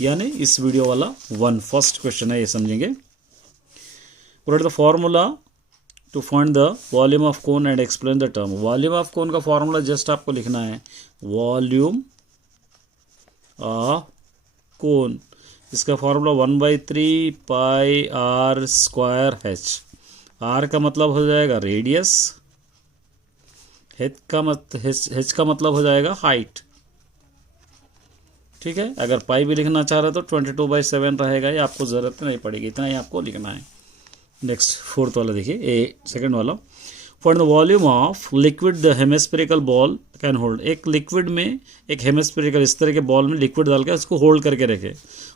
यानी इस वीडियो वाला 1 फर्स्ट क्वेश्चन है, ये समझेंगे। What the formula to find the volume of cone and explain the term. Volume of cone का फॉर्मूला जस्ट आपको लिखना है वॉल्यूम ऑफ कोन, इसका formula 1/3 pi R square H. R का मतलब हो जाएगा रेडियस, एच का मतलब हो जाएगा हाइट। ठीक है, अगर पाई भी लिखना चाह रहे तो 22/7 रहेगा, ये आपको ज़रूरत नहीं पड़ेगी, इतना ही आपको लिखना है। नेक्स्ट फोर्थ वाला देखिए, सेकंड वाला, find the volume of liquid the hemispherical ball can hold. एक लिक्विड में एक हेमिस्फेरिकल इस तरह के बॉल में लिक्विड डाल के इसको होल्ड करके रखे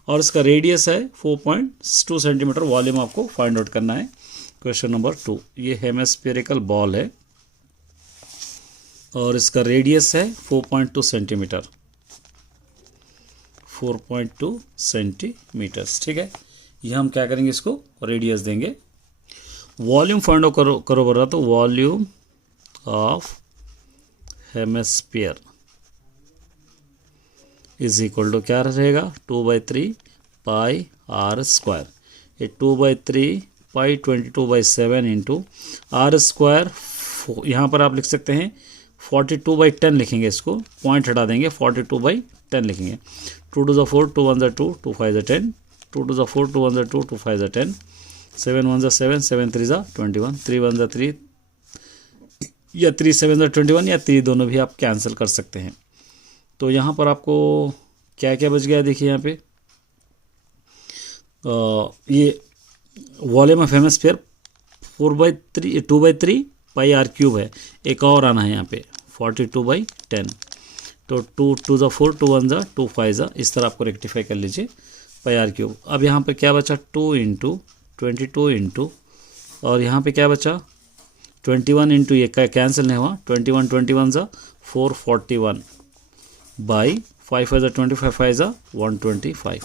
और इसका रेडियस है 4.2 सेंटीमीटर। वॉल्यूम आपको फाइंड आउट करना है। क्वेश्चन नंबर 2, ये हेमिस्फेरिकल बॉल है और इसका रेडियस है 4.2 सेंटीमीटर, 4.2 सेंटीमीटर्स। ठीक है, ये हम क्या करेंगे, इसको रेडियस देंगे। वॉल्यूम फाइंड आउट करो बोल रहा, तो volume of hemisphere is equal to क्या रहेगा, 2/3 पाई आर स्क्वायर। ये 2/3 पाई 22/7 इंटू आर स्क्वायर, यहाँ पर आप लिख सकते हैं 42/10 लिखेंगे, इसको पॉइंट हटा देंगे, 42/10 लिखेंगे। 2 to the 4, 2 1 the 2, 2 5 the 10, 2 to the 4, 2 1 the 2, 2 5 the 10, 7 1 the 7, 7 3 the 21, 3 1 the 3 या 3 7 the 21 या 3 दोनों भी आप कैंसिल कर सकते हैं। तो यहाँ पर आपको क्या क्या बच गया, देखिए यहाँ पे ये volume of hemisphere 2/3 pi R cube है। एक और आना है यहाँ पे 42/10, तो 2 to the 4, 2 1 the 2 5 the, इस तरह आपको रेक्टिफाई कर लीजिए, पाई आर क्यूब। अब यहाँ पे क्या बचा, 2 इंटू 22 इंटू, और यहाँ पे क्या बचा 21 इंटू, ये कैंसिल नहीं हुआ, 21 21 ज़ा 441 बाई 5 5 25 5 ज़ा 125।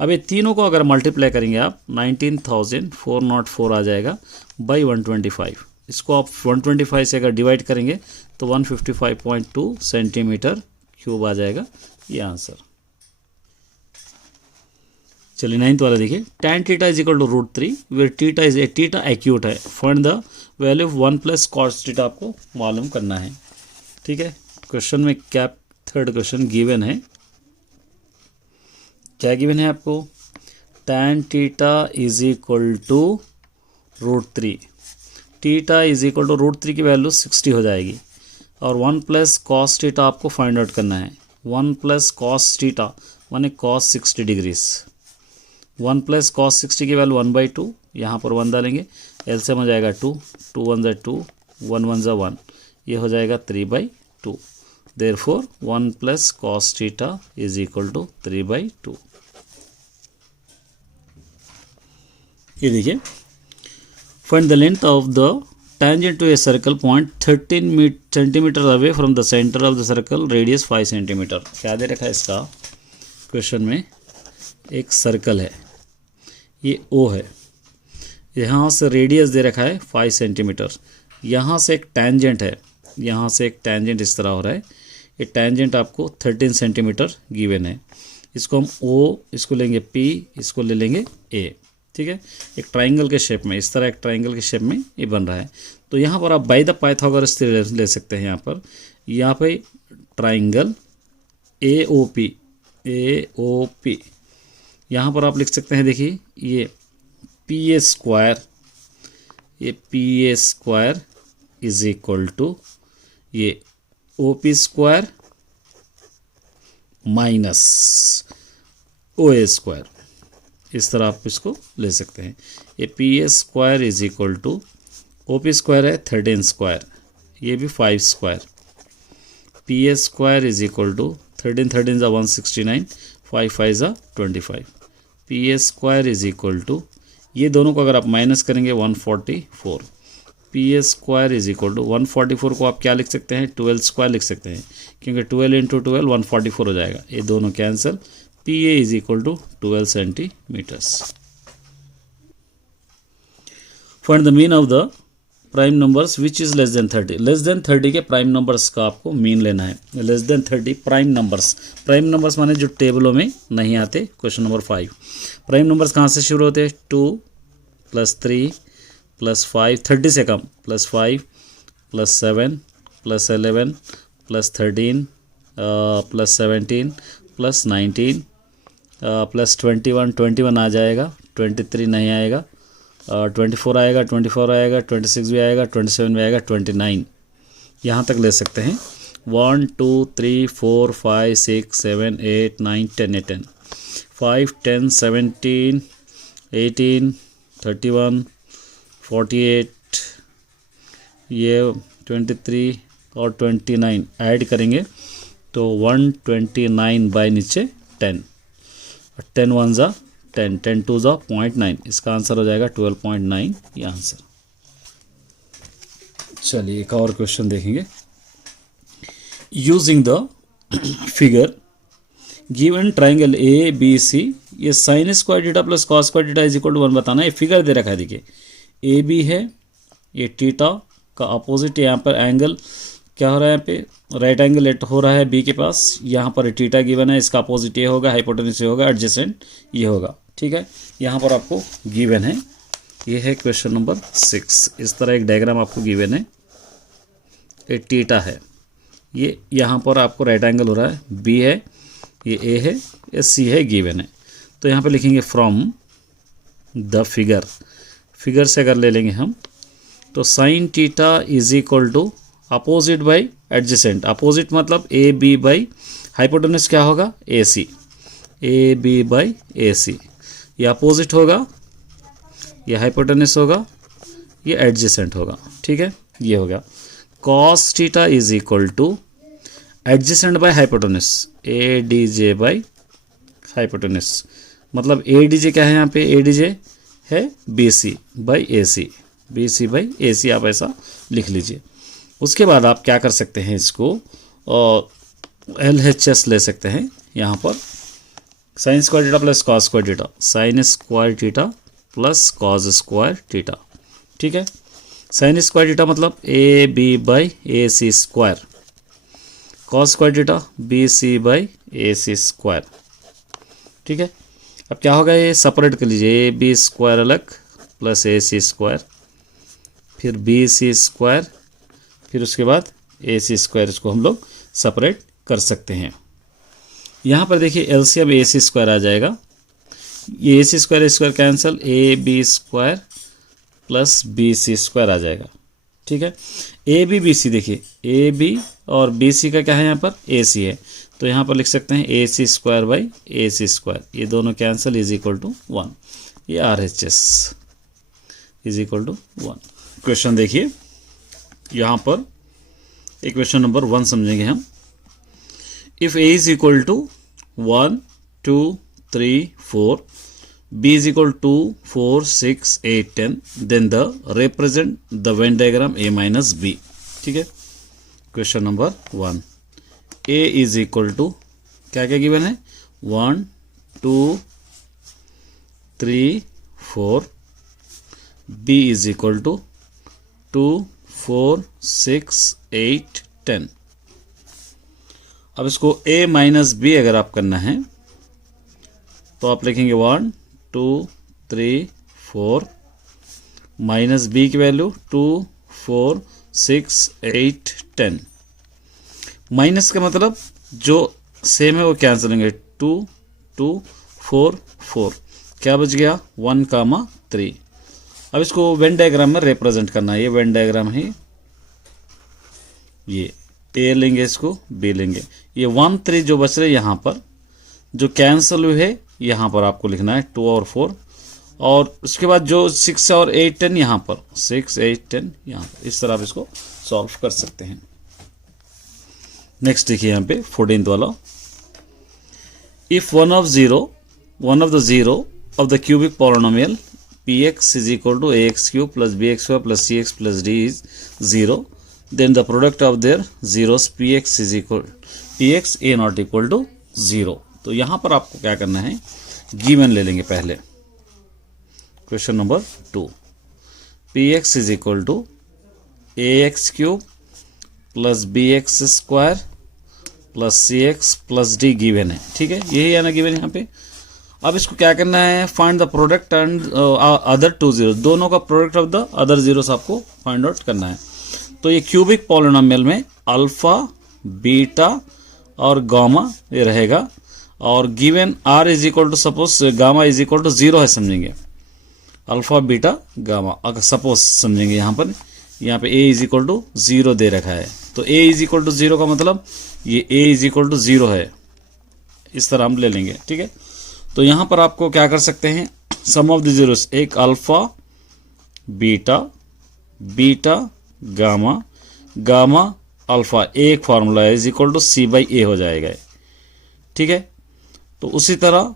अब ये तीनों को अगर मल्टीप्लाई करेंगे आप 19,404 आ जाएगा बाई 125। इसको आप 125 से अगर डिवाइड करेंगे तो 155.2 सेंटीमीटर क्यूब आ जाएगा ये आंसर। चलिए 9th वाला देखिए, tan theta is equal to √3 where theta is a theta acute है। Find the value of 1 plus cos theta आपको मालूम करना है। ठीक है, क्वेश्चन में क्या, थर्ड क्वेश्चन गिवन है, क्या गिवन है आपको, tan theta is equal to √3, theta is equal to √3 की वैल्यू 60 हो जाएगी और 1 प्लस कॉस थीटा आपको फाइंड आउट करना है। 1 प्लस कॉस थीटा माने कॉस 60 डिग्रीज, 1 प्लस कॉस 60 की वैल्यू 1/2, यहाँ पर 1 डालेंगे, एलसीएम हो जाएगा 2, 2 1 ज़ा 2, 1 1 ज़ा 1, ये हो जाएगा 3/2। Therefore 1 plus cos theta is equal to 3/2। ये देखिए, find the length of the tangent to a circle point 13 centimetre away from the centre of the circle, radius 5 centimetre. क्या दे रखा है इसका क्वेश्चन में, एक सर्कल है, ये O है, यहाँ से रेडियस दे रखा है 5 सेंटीमीटर, यहाँ से एक टेंजेंट है, यहाँ से एक टेंजेंट इस तरह हो रहा है, ये टेंजेंट आपको 13 सेंटीमीटर गिवन है। इसको हम O, इसको लेंगे P, इसको ले लेंगे A। ठीक है, एक ट्राइंगल के शेप में, इस तरह एक ट्राइंगल के शेप में ये बन रहा है। तो यहाँ पर आप बाय द पाइथागोरस थ्योरम ले सकते हैं। यहाँ पे ट्राइंगल AOP, यहाँ पर आप लिख सकते हैं, देखिए ये PA square is equal to ये OP square minus OA square, इस तरह आप इसको ले सकते हैं। ये PA square is equal to OP square है 13 स्क्वायर, ये भी 5 square, PA square is equal to 13 13 ज़ा 169, 5 5 ज़ा 25, PA square is equal to, ये दोनों को अगर आप माइनस करेंगे 144, PA square is equal to 144 को आप क्या लिख सकते हैं, 12 स्क्वायर लिख सकते हैं, क्योंकि 12 इंटू 12 144 हो जाएगा, ये दोनों cancel, PA is equal to 12 centimetres. Find the mean of the prime numbers which is less than 30, less than 30 के प्राइम नंबर्स का आपको मीन लेना है। लेस देन 30 प्राइम नंबर्स माने जो टेबलों में नहीं आते। क्वेश्चन नंबर 5, प्राइम नंबर्स कहाँ से शुरू होते हैं? 2 + 3 + 5, 30 से कम, +5 + 7 + 11 + 13 + 17 + 19 + 21 आ जाएगा, 23 नहीं आएगा, 24 आएगा, 26 भी आएगा, 27 भी आएगा, 29 यहाँ तक ले सकते हैं। 1 2 3 4 5 6 7 8 9 10 10 5 10 17 18 31 48 ये 23 और 29 ऐड करेंगे तो 129 बाय नीचे 10, 10 1 ज़ा 10, 10 2 ज़ा 0.9, इसका आंसर हो जाएगा 12.9 ये आंसर। चलिए एक और क्वेश्चन देखेंगे। Using the figure given triangle A B C, ये sine square theta plus cos square theta is equal to 1 बताना है। फिगर दे रखा है, देखिए ए बी है, ये थीटा का अपोजिट, यहाँ पर एंगल क्या हो रहा है, यहाँ पे राइट एंगल हो रहा है बी के पास, यहाँ पर थीटा गिवन है, इसका अपोजिट ये होगा, हाइपोटेन्यूस ये होगा, एडजेसेंट ये होगा। ठीक है, यहाँ पर आपको गिवन है, ये है क्वेश्चन नंबर 6। इस तरह एक डायग्राम आपको गिवन है, ये थीटा है, ये यहाँ पर आपको राइट एंगल हो रहा है, बी है, ये ए है, ये सी है, गिवन है। तो यहाँ पे लिखेंगे फ्रॉम द फिगर से अगर ले लेंगे हम तो sine theta is equal to opposite by adjacent. Opposite मतलब ए बी बाई हाइपोटेन्यूस क्या होगा, ए सी, ए बी बाई ए सी, ये अपोजिट होगा, ये हाइपोटेन्यूस होगा, ये एडजेसेंट होगा। ठीक है, ये हो गया। Cos theta is equal to adjacent by hypotenuse, A D J by hypotenuse, मतलब ए डी जे क्या है यहाँ पे, ए डी जे है B C by A C, B C by A C, आप ऐसा लिख लीजिए। उसके बाद आप क्या कर सकते हैं, इसको LHS ले सकते हैं। यहाँ पर sine square theta plus cos square theta, sine square theta plus cos square theta. ठीक है, साइन स्क्वायर थीटा मतलब A B by A C square, cos square theta B C by A C square. ठीक है, अब क्या होगा, ये separate कर लीजिए, ए बी स्क्वायर अलग प्लस ए सी स्क्वायर, फिर बी सी स्क्वायर, फिर उसके बाद ए सी स्क्वायर, इसको हम लोग सेपरेट कर सकते हैं। यहाँ पर देखिए एलसीएम ए सी स्क्वायर आ जाएगा, ये A C square cancel, A B square plus B C square आ जाएगा। ठीक है, ए बी बी सी, देखिए ए बी और बी सी का क्या है, यहाँ पर ए सी है, तो यहाँ पर लिख सकते हैं A C square by A C square, ये दोनों कैंसिल, इज इक्वल टू 1, ये RHS is equal to 1। Question देखिए, यहाँ पर एक क्वेश्चन नंबर 1 समझेंगे हम। If A is equal to 1 2 3 4, b is equal to 4 6 8 10, then the represent the Venn diagram a minus b। ठीक है, question number 1, a is equal to क्या क्या गिवन है, 1 2 3 4, b is equal to 2 4 6 8 10। अब इसको a minus B अगर आप करना है तो आप लिखेंगे 1 2 3 4 माइनस बी की वैल्यू 2 4 6 8 10। माइनस का मतलब जो सेम है वो कैंसिल होंगे, 2 2 4 4, क्या बच गया 1 3। अब इसको वेन डायग्राम में रिप्रेजेंट करना है, ये वेन डायग्राम है, ये ए लेंगे, इसको बी लेंगे, ये 1 3 जो बच रहे यहाँ पर जो कैंसिल हुए है यहाँ पर आपको लिखना है 2 और 4, और उसके बाद जो 6 और 8 10 यहाँ पर 6 8 10 यहाँ पर, इस तरह आप इसको सॉल्व कर सकते हैं। नेक्स्ट देखिए यहाँ पे 14th वाला, if one of the zero of the cubic polynomial px is equal to ax cube plus bx square plus cx plus d is 0, then the product of their zeros px a not equal to 0। तो यहाँ पर आपको क्या करना है, given ले लेंगे पहले। Question number 2, px is equal to A x cube plus B x square plus C x plus D given है, ठीक है, यही है ना गिवन यहाँ पे। अब इसको क्या करना है, find the product and other two zero, दोनों का product of the other zeros आपको फाइंड आउट करना है। तो ये क्यूबिक पॉलिनोमियल में अल्फा बीटा और गामा ये रहेगा, और given R is equal to suppose gamma is equal to 0 है, समझेंगे अल्फा बीटा गामा, अगर सपोज समझेंगे यहाँ पे ए इज इक्वल टू 0 दे रखा है, तो ए इज इक्वल टू 0 का मतलब ये ए इज इक्वल टू 0 है, इस तरह हम ले लेंगे, ठीक है। तो यहाँ पर आपको क्या कर सकते हैं, सम ऑफ द जीरोस, एक alpha beta beta gamma gamma alpha, एक फार्मूला है is equal to C by A हो जाएगा, ठीक है। तो उसी तरह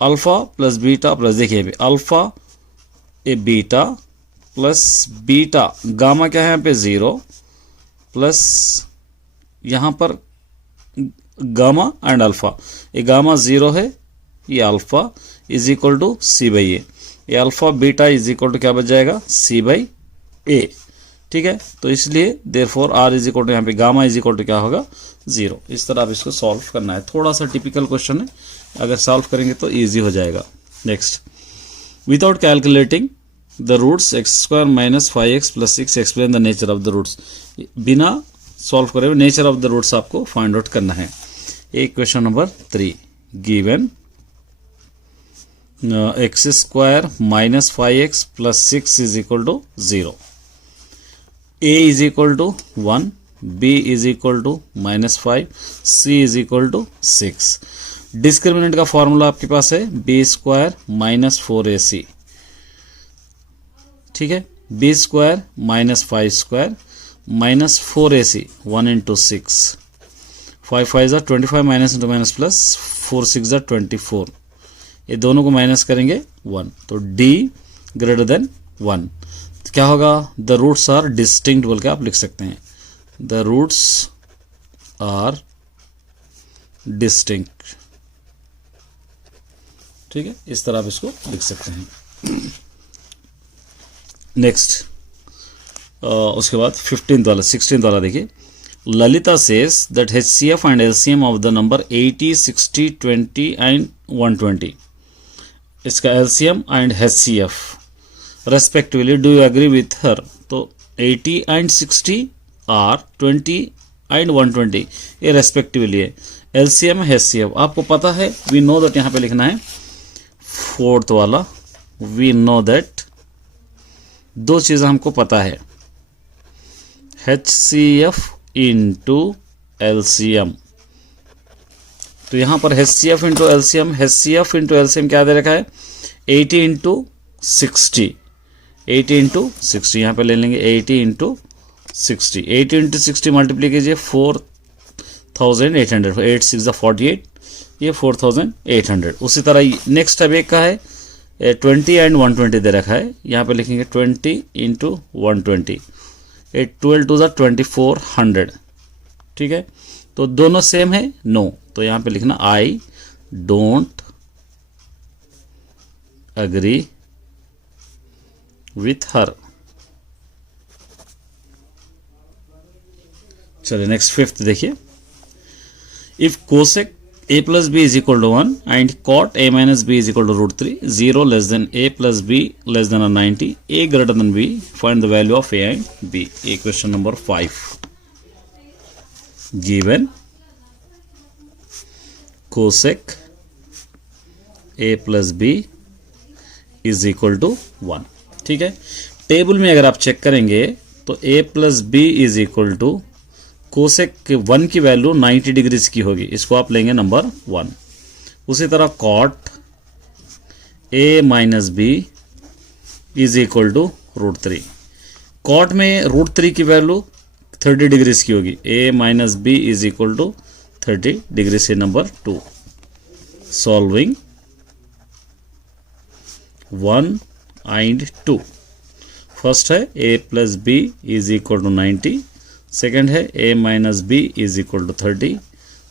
अल्फा प्लस बीटा प्लस, देखिए alpha A beta plus beta gamma क्या है यहाँ पे 0 प्लस यहाँ पर गामा एंड अल्फा, ये गामा 0 है, ये alpha is equal to C by A, ये alpha beta is equal to क्या बच जाएगा सी बाई ए, ठीक है। तो इसलिए therefore R is equal to यहाँ पे गामा इज इक्वल टू क्या होगा 0। इस तरह आप इसको सॉल्व करना है, थोड़ा सा टिपिकल क्वेश्चन है, अगर सॉल्व करेंगे तो इजी हो जाएगा। Next, without calculating the roots x square minus 5x plus 6 explain the nature of the roots, बिना सॉल्व करे नेचर ऑफ द रूट्स आपको फाइंड आउट करना है। एक question number 3 given x square minus 5x plus 6 is equal to 0, a is equal to 1, b is equal to -5, c is equal to 6। Discriminant का formula आपके पास है b square minus 4ac, ठीक है, b square minus 5 square minus 4ac 1 into 6, 5 5 ज़ा 25 minus into minus plus 4 6 ज़ा 24, ये दोनों को माइनस करेंगे 1, तो d ग्रेटर देन 1, तो क्या होगा, द रूट्स आर डिस्टिंक्ट बोल के आप लिख सकते हैं, द रूट्स आर डिस्टिंक्ट, ठीक है, इस तरह आप इसको लिख सकते हैं। नेक्स्ट, उसके बाद 16th वाला देखिए, Lalita says that HCF and LCM of the number 80 60 20 and 120, इसका LCM and HCF respectively, do you agree with her. तो 80 एंड 60 आर 20 एंड 120 ये रेस्पेक्टिवली है, LCM HCF आपको पता है, वी नो दैट, यहाँ पे लिखना है 4th वाला, वी नो दैट, दो चीज़ें हमको पता है, HCF इंटू LCM, तो यहाँ पर HCF into LCM, HCF into LCM क्या दे रखा है 80 इंटू 60, 80 इंटू 60 यहाँ पे ले लेंगे 80 इंटू 60, 80 इंटू 60 मल्टीप्लाई कीजिए 4800, 8 6 ज़ा 48, ये 4800। उसी तरह नेक्स्ट अब एक का है 20 एंड 120 दे रखा है, यहाँ पे लिखेंगे 20 इंटू 120, 12 2 ज़ा 2400, ठीक है। तो दोनों सेम है, नो, तो यहाँ पे लिखना I don't agree with her. चलिए नेक्स्ट 5th देखिए, if cosec a plus b is equal to 1 and cot a minus b is equal to root 3, 0 less than a plus b less than 90, a greater than b, find the value of a and b. A question number 5 given cosec a plus b is equal to 1, ठीक है। Table में अगर आप check करेंगे तो a plus b is equal to cosec 1 की value 90 degrees की होगी, इसको आप लेंगे नंबर 1। उसी तरह cot a minus B is equal to root 3, cot में रूट 3 की वैल्यू 30 डिग्रीज की होगी, a minus B is equal to 30 degree से नंबर 2। सॉल्विंग 1 एंड 2, फर्स्ट है a plus B is equal to 90, second है a minus B is equal to 30।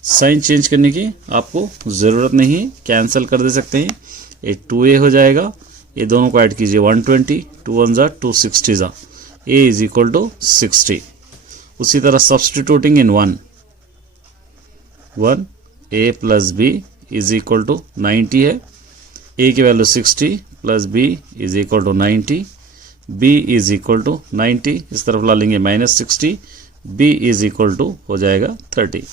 Sign change करने की आपको ज़रूरत नहीं है, कैंसिल कर दे सकते हैं, ये 2a हो जाएगा, ये दोनों को ऐड कीजिए 120, 2 1 ज़ा 260 ज़ा ए इज इक्वल टू 60। उसी तरह substituting in 1 A plus B is equal to 90 है। ए की value 60 plus B is equal to 90, B is equal to 90, इस तरफ ला लेंगे -60, बी इज इक्वल टू हो जाएगा 30।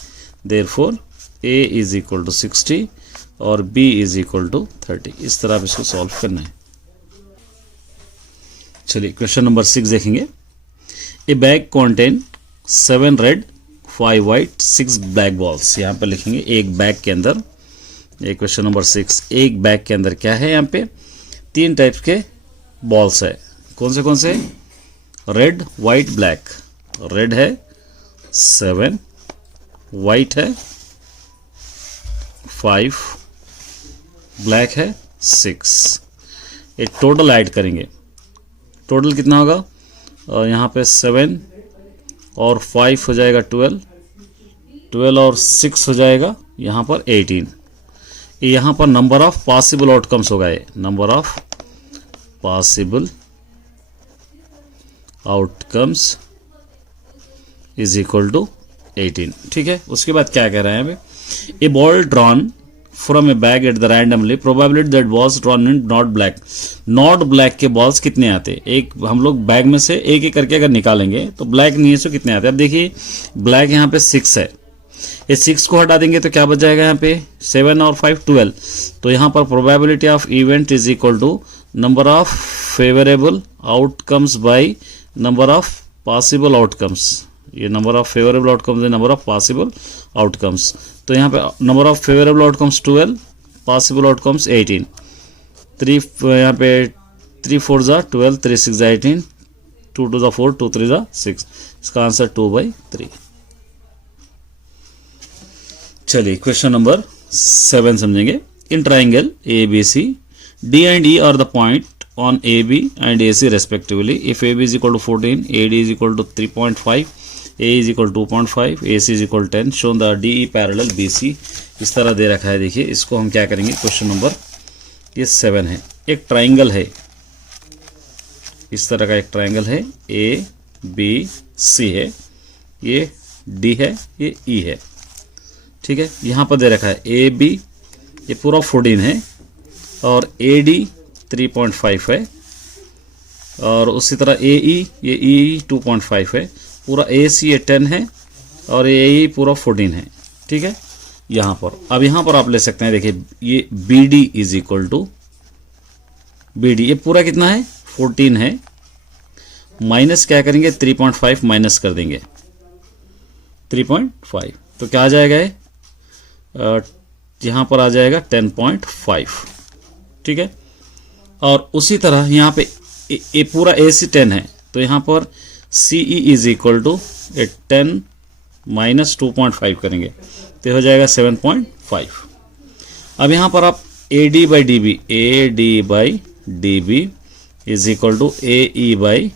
Therefore A is equal to 60 और बी इज इक्वल टू 30। इस तरह आप इसको सॉल्व करना है। चलिए क्वेश्चन नंबर 6 देखेंगे। ए bag contain 7 red 5 white 6 black balls. यहाँ पर लिखेंगे एक बैग के अंदर, ये क्वेश्चन नंबर 6, एक बैग के अंदर क्या है, यहाँ पे 3 टाइप के बॉल्स है। कौन से? Red white black. रेड है 7, वाइट है 5, ब्लैक है 6। एक टोटल ऐड करेंगे, टोटल कितना होगा? यहाँ पे 7 और 5 हो जाएगा 12, 12 और 6 हो जाएगा यहाँ पर 18। यहाँ पर नंबर ऑफ पॉसिबल आउटकम्स होगा, ये number of possible outcomes is equal to 18। ठीक है, उसके बाद क्या कह रहे हैं अभी? A ball drawn from a bag at the randomly probability that balls drawn in not black. Not black के बॉल्स कितने आते? एक हम लोग बैग में से एक एक करके अगर निकालेंगे तो ब्लैक नहीं है तो कितने आते? अब देखिए ब्लैक यहाँ पे 6 है, ये 6 को हटा देंगे तो क्या बच जाएगा यहाँ पे? 7 और 5 12। तो यहाँ पर probability of event is equal to number of favourable outcomes by number of possible outcomes. ये नंबर ऑफ फेवरेबल आउटकम्स है नंबर ऑफ पॉसिबल आउटकम्स। तो यहाँ पे number of favourable outcomes 12, possible outcomes 18। 3 यहाँ पे 3 4 जा 12, 3 6 जा 18, 2 2 जा 4, 2 3 जा 6। इसका आंसर 2/3। चलिए क्वेश्चन नंबर 7 समझेंगे। In triangle ABC D and E are the point on AB and AC respectively. If AB is equal to 14, AD is equal to 3.5, A is equal to 2.5, AC is equal to 10. Show the DE parallel BC. इस तरह दे रखा है। देखिए इसको हम क्या करेंगे, question number ये 7 है। एक ट्राइंगल है, इस तरह का एक ट्राइंगल है, ABC है, ये D है, ये E है। ठीक है, यहाँ पर दे रखा है AB ये पूरा 14 है और AD 3.5 है और उसी तरह AE ये EE 2.5 है, पूरा AC ये 10 है और AE पूरा 14 है। ठीक है, यहाँ पर अब यहाँ पर आप ले सकते हैं। देखिए ये BD is equal to BD ये पूरा कितना है? 14 है, माइनस क्या करेंगे? 3.5 माइनस कर देंगे 3.5, तो क्या आ जाएगा ये? यहाँ पर आ जाएगा 10.5। ठीक है, और उसी तरह यहाँ पे ये पूरा AC 10 है, तो यहाँ पर CE is equal to 10 minus 2.5 करेंगे तो हो जाएगा 7.5। अब यहाँ पर आप AD by DB is equal to AE by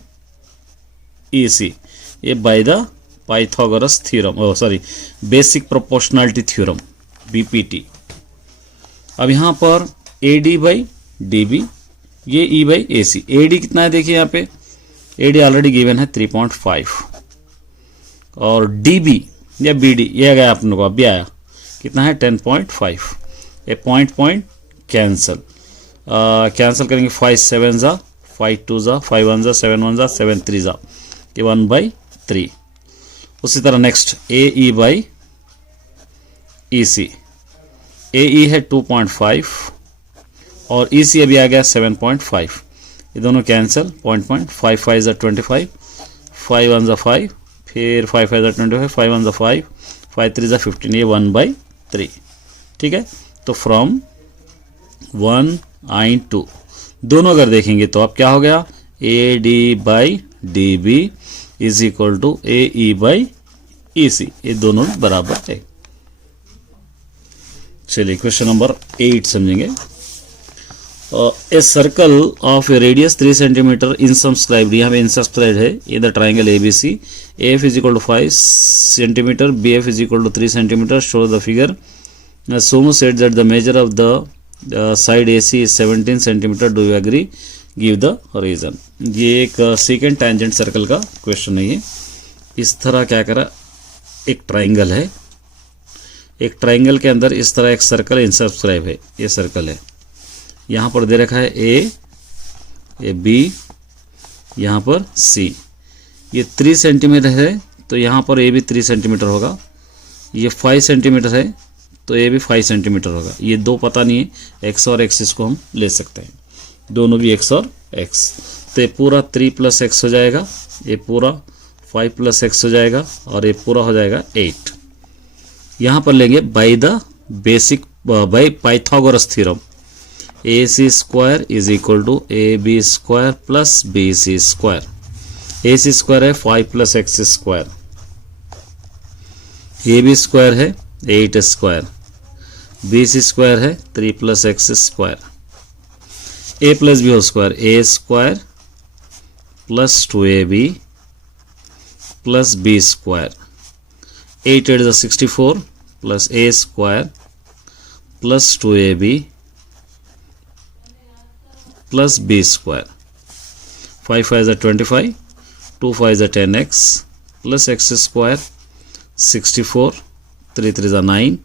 EC, ये by the Pythagoras theorem, sorry basic proportionality theorem BPT। अब यहाँ पर AD बाई DB, ये E बाई AC। AD कितना है देखिए यहाँ पे, AD ऑलरेडी गिवन है 3.5 और DB या BD ये गया आप लोगों को अभी आया कितना है 10.5। ये पॉइंट कैंसिल करेंगे, 5 7 जा 5 2 जा 5 1 जा 7 1 जा 7 3 जा, ये 1/3। उसी तरह next AE by EC, AE है 2.5 और EC अभी आ गया 7.5, ये दोनों कैंसिल, 5 5 जा 25, 5 1 जा 5, फिर 5 5 जा 25, 5 1 जा 5, 5 3 जा 15, ये 1/3। ठीक है, तो फ्रॉम 1 and 2 दोनों अगर देखेंगे तो अब क्या हो गया, AD by DB is equal to AE by EC, ये दोनों बराबर है। चलिए क्वेश्चन नंबर 8 समझेंगे। A circle of a radius 3 centimetre inscribed, यहाँ पे इनसब्सक्राइब्ड है ये the triangle ABC, AF is equal to 5 centimetre, BF is equal to 3 centimetre. Show the figure. Somu said that the measure of the side AC is 17 centimeter. Do you agree? Give the reason. ये एक second tangent circle का question है ये। इस तरह क्या करा, एक ट्राइंगल है, एक ट्राइंगल के अंदर इस तरह एक सर्कल इंसब्सक्राइब है, ये सर्कल है, यहाँ पर दे रखा है ए बी, यहाँ पर सी, ये 3 सेंटीमीटर है तो यहाँ पर ए भी 3 सेंटीमीटर होगा, ये 5 सेंटीमीटर है तो ये भी 5 सेंटीमीटर होगा। ये दो पता नहीं है, एक्स और एक्स, इसको हम ले सकते हैं, दोनों भी एक्स और एक्स। तो ये पूरा 3 + x हो जाएगा, ये पूरा 5 + x हो जाएगा और ये पूरा हो जाएगा 8। यहाँ पर लेंगे by Pythagoras theorem, AC² is equal to AB² + BC²। AC² है 5 + x², AB² है 8², BC² है 3 + x², A + B² A² + 2AB + B², 8 8 is 64 + A² + 2AB + B², 5 5 is 25, 2 5 is 10x + x², 64, 3 3 is 9,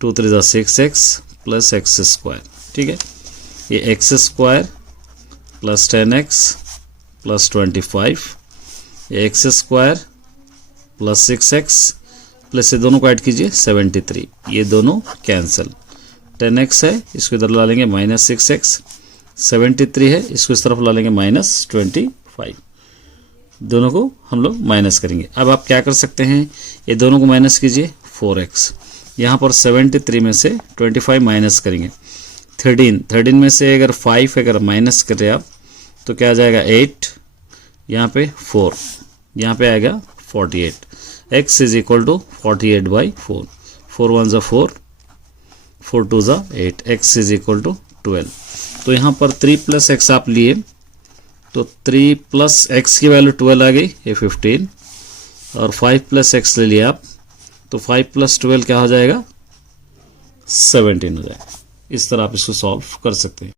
2 3 is 6x + x²। ठीक है, ये x² + 10x + 25, ये x² + 6x plus ये दोनों को ऐड कीजिए 73, ये दोनों कैंसिल। 10x है, इसको इधर ला लेंगे -6x, 73 है, इसको इस तरफ ला लेंगे -25, दोनों को हम लोग माइनस करेंगे। अब आप क्या कर सकते हैं, ये दोनों को माइनस कीजिए 4x, यहाँ पर 73 में से 25 माइनस करेंगे, 13 में से अगर 5 अगर माइनस करें आप तो क्या आ जाएगा 8, यहाँ पे 4, यहाँ पे आएगा 48, x is equal to 48/4, 4 1 = 4, 4 2 = 8, x is equal to 12। तो यहाँ पर 3 + x आप लिए तो 3 + x की वैल्यू 12 आ गई, ये 15, और 5 + x ले लिया आप तो 5 + 12 क्या हो जाएगा 17 हो जाएगा। इस तरह आप इसको सॉल्व कर सकते हैं।